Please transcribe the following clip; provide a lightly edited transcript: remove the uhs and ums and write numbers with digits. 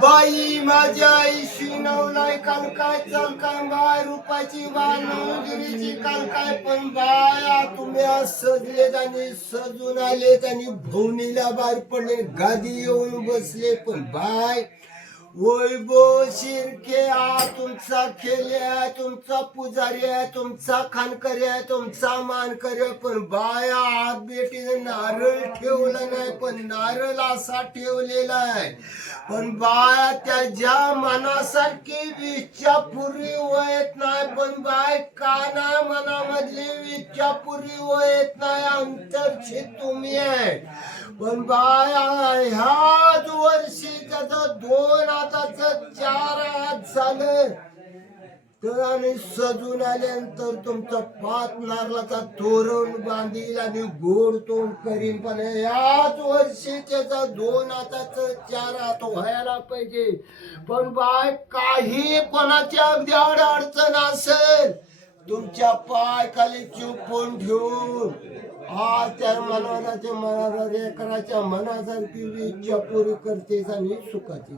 बाई माझ्या आईशी नवलाय काल काय चाल काय बाय रुपाची बाय नवगिरीची काल काय पण बाया तुम्ही आज सजलेत आणि सजून आलेत आणि भवनीला बाहेर पडले गादी येऊन बसले पण बाय वैभव शिर्के तुमचा खेळे आहे तुमचा पुजारी आहे तुमचा खानकरी आहे तुमचा मानकरी आहे पण बाया हात बेटीने नारळ ठेवला नाही पण नारळ असा ठेवलेला आहे पण बाया त्याच्या मनासारखी विच्छा पुरी वयत नाही पण बाय काना मनामधली विच्छा पुरी वयत नाही अंतरची तुम्ही आहे पण बाया ह्याच वर्षी त्याचं 2 हाताचं 4 हात झालं तर आणि सजून आल्यानंतर तुमचा 5 नारळाचा तोरण बांधील आणि गोड तोंड करीन पण याच वर्षी त्याचा 2 हाताचं 4 हात व्हायला पाहिजे पण बाय काही कोणाची अगदी अडचण असेल तुमच्या पाय खाली चुपून ठेवून त्या मनाच्या मनाला रेकराच्या मनासारखी इच्छा पुरी करतेस आणि सुखाची